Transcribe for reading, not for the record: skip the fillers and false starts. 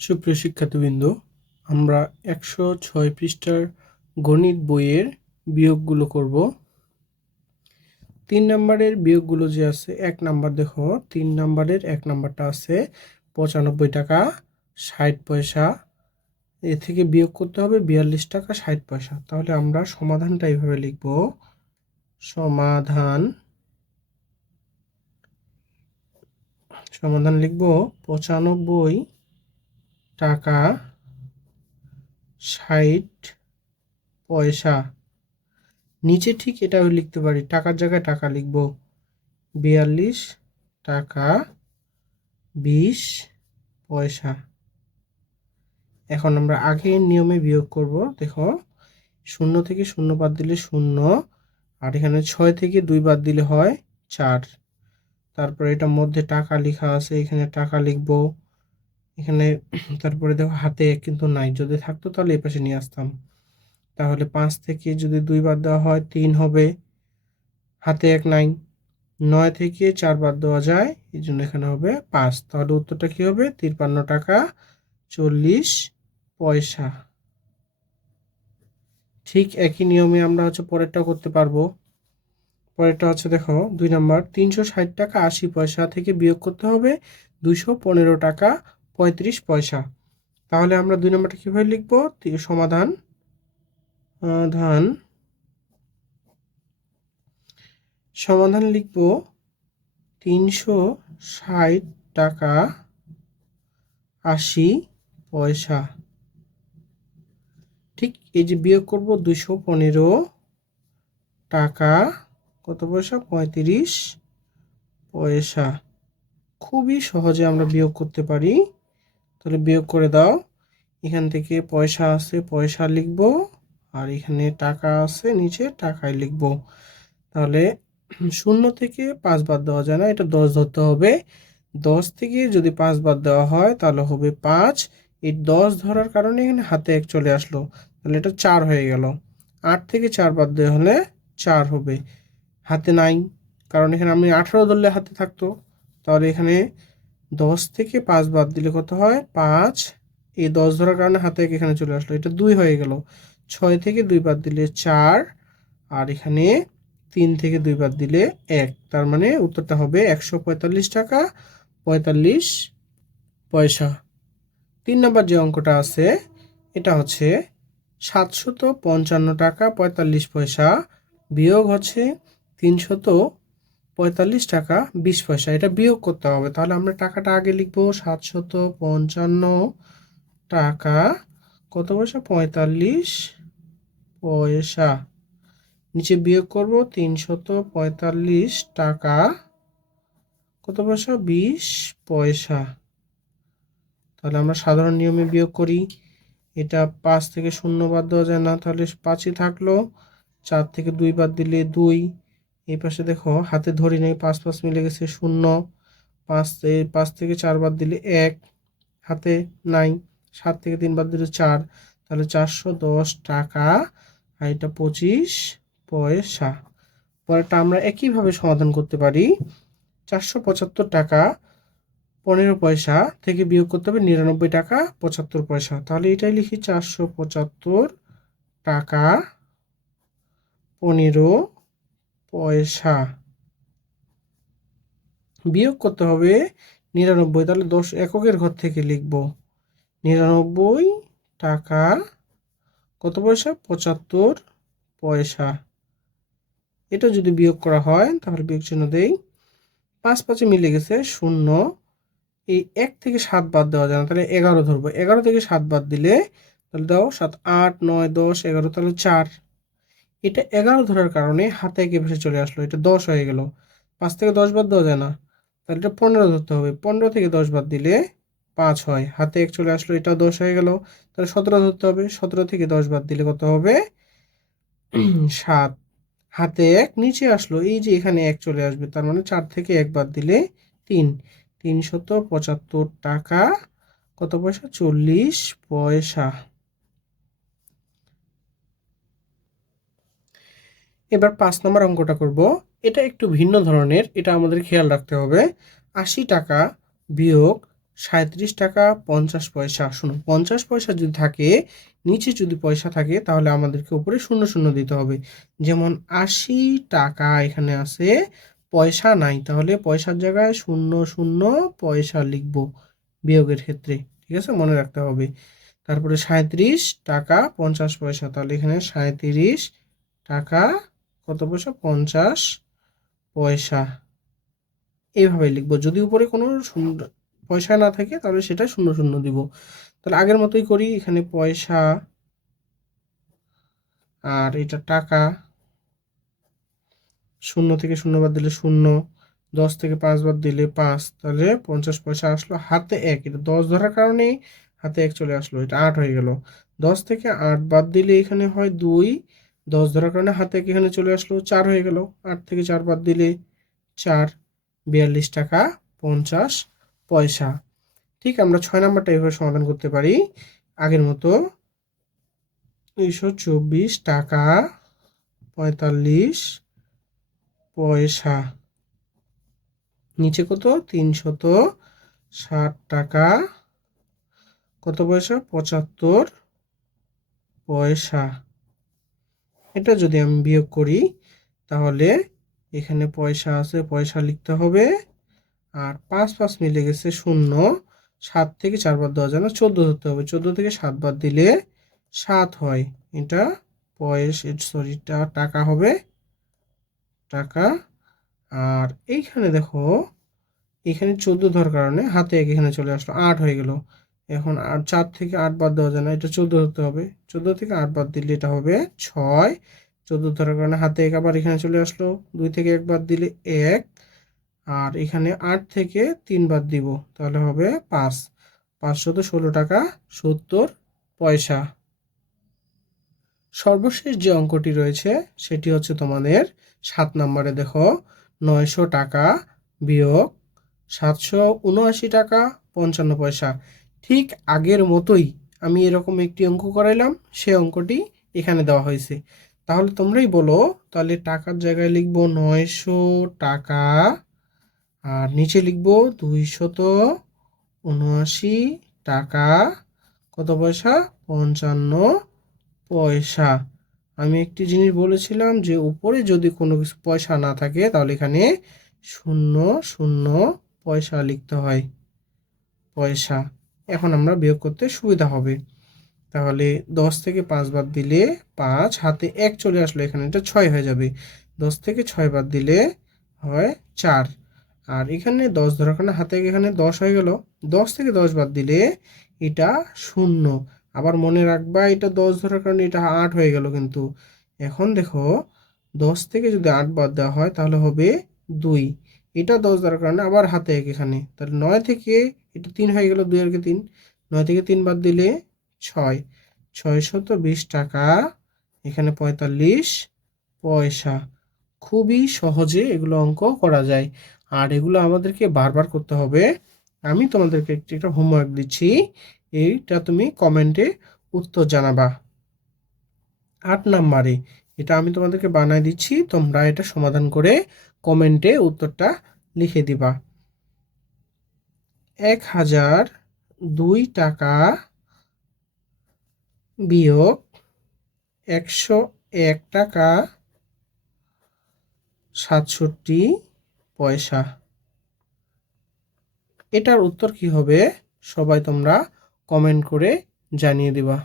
সুপ্রিয় শিক্ষার্থীবৃন্দ, আমরা ১০৬ পৃষ্ঠার গণিত বইয়ের বিয়োগগুলো করব। ৩ নম্বরের বিয়োগগুলো যে আছে, ১ নাম্বার দেখো, ৩ নম্বরের ১ নাম্বারটা আছে ৯৫ টাকা ৬০ পয়সা। এ থেকে বিয়োগ করতে হবে ৪২ টাকা ৬০ পয়সা। তাহলে আমরা সমাধানটা এইভাবে লিখব। সমাধান লিখব ৯৫ টাকা ৬০ পয়সা। নিচে ঠিক এটা লিখতে পারি, টাকার জায়গায় টাকা লিখব ৪২ টাকা ২০ পয়সা। এখন আমরা আগের নিয়মে বিয়োগ করব। দেখো, ০ থেকে ০ বাদ দিলে ০, আর এখানে ৬ থেকে ২ বাদ দিলে হয় ৪। তারপরে এটা মধ্যে টাকা লেখা আছে, এখানে টাকা লিখব। এখানে তারপরে দেখো হাতে কিন্তু নাই, যদি থাকতো তাহলে এই পাশে নিয়ে আসতাম। তাহলে ৫ থেকে যদি ২ বাদ দেওয়া হয় ৩ হবে, হাতে ১ নাই। ৯ থেকে ৪ বাদ দেওয়া যায়, এই জন্য এখানে হবে ৫। তাহলে উত্তরটা কি হবে? ৫৩ টাকা ৪০ পয়সা। ঠিক একই নিয়মে আমরা পরেরটা করতে পারবো। পরেরটা দেখো ২ নম্বর, ৩৬০ টাকা ৮০ পয়সা থেকে বিয়োগ করতে হবে ২১৫ টাকা ৩৫ পয়সা। তাহলে আমরা ২ নম্বরটা কিভাবে লিখবো? সমাধান সমাধান লিখব ৩৬০ টাকা ৮০ পয়সা। ঠিক এই যে বিয়োগ করব ২১৫ টাকা কত পয়সা? ৩৫ পয়সা। খুবই সহজে আমরা বিয়োগ করতে পারি। তাহলে বিয়োগ করে দাও। এখান থেকে পয়সা আছে, পয়সা লিখব, আর এখানে টাকা আছে, নিচে টাকায় লিখব। তাহলে ০ থেকে ৫ বাদ দেওয়া যায় না, এটা ১০ ধরতে হবে। ১০ থেকে যদি ৫ বাদ দেওয়া হয় তাহলে হবে ৫। এই ১০ ধরার কারণে এখানে হাতে ১ চলে আসলো, তাহলে এটা ৪ হয়ে গেল। ৮ থেকে ৪ বাদ দেওয়া হলে ৪ হবে, হাতে নাই, কারণ এখানে আমি ১৮ ধরলে হাতে থাকতো। তাহলে এখানে ১০ থেকে ৫ বাদ দিলে কত হয়? ৫। এই ১০ ধরার কারণে হাতে ১ এখানে চলে আসলো, এটা ২ হয়ে গেল। ৬ থেকে ২ বাদ দিলে ৪, আর এখানে ৩ থেকে ২ বাদ দিলে ১। তার মানে উত্তরটা হবে ১৪৫ টাকা ৪৫ পয়সা। ৩ নম্বর যে অঙ্কটা আছে, এটা ৭৫৫ টাকা ৪৫ পয়সা বিয়োগ ৩৪৫ টাকা ২০ পয়সা। এটা বিয়োগ করতে হবে। তাহলে আমরা টাকাটা আগে লিখবো ৭৫৫ টাকা কত পয়সা? ৪৫ পয়সা। নিচে বিয়োগ করব ৩৪৫ টাকা কত পয়সা? ২০ পয়সা। তাহলে আমরা সাধারণ নিয়মে বিয়োগ করি। এটা ৫ থেকে ০ বাদ দেওয়া যায় না, তাহলে ৫ই থাকলো। ৪ থেকে ২ বাদ দিলে ২। এই পাশে দেখো হাতে ধরি নেই, ৫ ৫ মিলে গেছে ০। ৫ থেকে ৪ বাদ দিলে ১, হাতে নাই। ৭ থেকে ৩ বাদ দিলে ৪, তাহলে ৪১০ টাকা, আর এটা ২৫ পয়সা। পরেরটা আমরা একইভাবে সমাধান করতে পারি। ৪৭৫ টাকা ১৫ পয়সা থেকে বিয়োগ করতে হবে ৯৯ টাকা ৭৫ পয়সা। তাহলে এটাই লিখি ৪৭৫ টাকা ১৫ পয়সা। বিয়োগ করতে হবে ৯৯, তাহলে ১০ এককের ঘর থেকে লিখব ৯৯ টাকা কত পয়সা? ৭৫ পয়সা। এটা যদি বিয়োগ করা হয় তাহলে বিয়োগ চিহ্ন দেই। ৫ ৫ মিলে গেছে ০। এই ১ থেকে ৭ বাদ দেওয়া যায় না, তাহলে ১১ ধরবো। ১১ থেকে ৭ বাদ দিলে তাহলে দাও ৭ ৮ ৯ ১০ ১১, তাহলে ৪। এটা ১১ ধরার কারণে হাতে একে পাশে চলে আসলো, এটা ১০ হয়ে গেল। ৫ থেকে ১০ বাদ দেওয়া যায় না, তাহলে এটা ১৫ ধরতে হবে। ১৫ থেকে ১০ বাদ দিলে ৫ হয়, হাতে ১ চলে আসলো, এটা ১০ হয়ে গেল। তাহলে ১৭ ধরতে হবে। ১৭ থেকে ১০ বাদ দিলে কত হবে? ৭। হাতে ১ নিচে আসলো, এই যে এখানে ১ চলে আসবে, তার মানে ৪ থেকে ১ বাদ দিলে ৩। ৩৭৫ টাকা কত পয়সা? ৪০ পয়সা। এবার ৫ নম্বর অঙ্কটা করব। এটা একটু ভিন্ন ধরনের, এটা আমাদের খেয়াল রাখতে হবে। ৮০ টাকা বিয়োগ টাকা 50 পয়সা। শুনো, 50 পয়সা যদি থাকে, নিচে যদি পয়সা থাকে, তাহলে আমাদেরকে উপরে শূন্য শূন্য দিতে হবে। যেমন 80 টাকা এখানে আছে, পয়সা নাই, তাহলে পয়সার জায়গায় শূন্য শূন্য পয়সা লিখব বিয়োগের ক্ষেত্রে। ঠিক আছে, মনে রাখতে হবে। তারপরে 37 টাকা 50 পয়সা, তাহলে এখানে 37 টাকা কত পয়সা, 50 পয়সা। এইভাবে লিখবো। যদি উপরে কোনো শূন্য পয়সা না থাকে, তাহলে সেটা শূন্য শূন্য দিব। তাহলে আগের মতোই করি, এখানে পয়সা আর এটা টাকা, শূন্য থেকে শূন্য বাদ দিলে শূন্য, 10 থেকে 5 বাদ দিলে 5, তাহলে 50 পয়সা আসলো। হাতে 1, এটা 10 ধরার কারণেই হাতে 1 চলে আসলো, এটা 8 হয়ে গেল। 10 থেকে 8 বাদ দিলে এখানে হয় 2, 10 ধরার কারণে হাতে 1 এখানে চলে আসলো, 4 হয়ে গেল। 8 থেকে 4 বাদ দিলে 4, 42 টাকা 50 পয়সা। ঠিক, আমরা 6 নাম্বারটা এভাবে সমাধান করতে পারি আগের মতো। 224 টাকা 45 পয়সা। নিচে কত, 360 টাকা কত পয়সা, 75 পয়সা। এটা যদি আমি বিয়োগ করি, তাহলে এখানে পয়সা আছে, পয়সা লিখতে হবে। আর 5 5 মিলে গেছে শূন্য, 7 থেকে 4 বাদ দেওয়া যায় না, 14 ধরতে হবে। 14 থেকে 7 বাদ দিলে 7 হয়, এটা এটা টাকা হবে, টাকা। আর এইখানে দেখো, এখানে 14 ধরার কারণে হাতে 1 এখানে চলে আসলো, 8 হয়ে গেল। এখন 4 থেকে 8 বাদ দেওয়া যায় না, এটা 14 ধরতে হবে। 14 থেকে 8 বাদ দিলে এটা হবে 6, 14 ধরার কারণে হাতে 1 আবার এখানে চলে আসলো, 2 থেকে 1 বাদ দিলে 1, আর এখানে 8 থেকে 3 বাদ দিব, তাহলে হবে 5, 516 টাকা 70 পয়সা। সর্বশেষ যে অঙ্কটি রয়েছে সেটি হচ্ছে তোমাদের 7 নম্বরে। দেখো, 900 টাকা বিয়োগ 779 টাকা 55 পয়সা। ঠিক আগের মতোই আমি এরকম একটি অঙ্ক করাইলাম, সে অঙ্কটি এখানে দেওয়া হয়েছে। তাহলে তোমরাই বলো, তাহলে টাকার জায়গায় লিখবো 900 টাকা, আর নিচে লিখবো 279 টাকা কত পয়সা, 55 পয়সা। আমি একটি জিনিস বলেছিলাম যে উপরে যদি কোনো কিছু পয়সা না থাকে, তাহলে এখানে শূন্য শূন্য পয়সা লিখতে হয়, পয়সা। এখন আমরা বিয়োগ করতে সুবিধা হবে। তাহলে 10 থেকে 5 বাদ দিলে 5, হাতে 1 চলে আসলো, এখানে এটা 6 হয়ে যাবে। 10 থেকে 6 বাদ দিলে হয় 4, আর এখানে 10 ধরার কারণে হাতে এখানে 10 হয়ে গেল। 10 থেকে 10 বাদ দিলে এটা 0। আবার মনে রাখবা, এটা 10 ধরার কারণে এটা 8 হয়ে গেল। কিন্তু এখন দেখো, 10 থেকে যদি 8 বাদ দেওয়া হয়, তাহলে হবে 2। এটা 10 ধরার কারণে আবার হাতে 1 এখানে, তাহলে 9 থেকে এটা 3 হয়ে গেল, 2 আর 3, 9 থেকে 3 বাদ দিলে 6, 620 টাকা এখানে 45 পয়সা। খুবই সহজে এগুলো অঙ্ক করা যায়, আর এগুলো আমাদেরকে বারবার করতে হবে। আমি তোমাদেরকে একটা হোমওয়ার্ক দিচ্ছি, এইটা তুমি কমেন্টে উত্তর জানাবা। 8 নাম্বারে এটা আমি তোমাদেরকে বানায় দিচ্ছি, তোমরা এটা সমাধান করে কমেন্টে উত্তরটা লিখে দিবা। 1002 টাকা বিয়োগ 101 টাকা 67 পয়সা। এটার উত্তর কি হবে, সবাই তোমরা কমেন্ট করে জানিয়ে দিবা।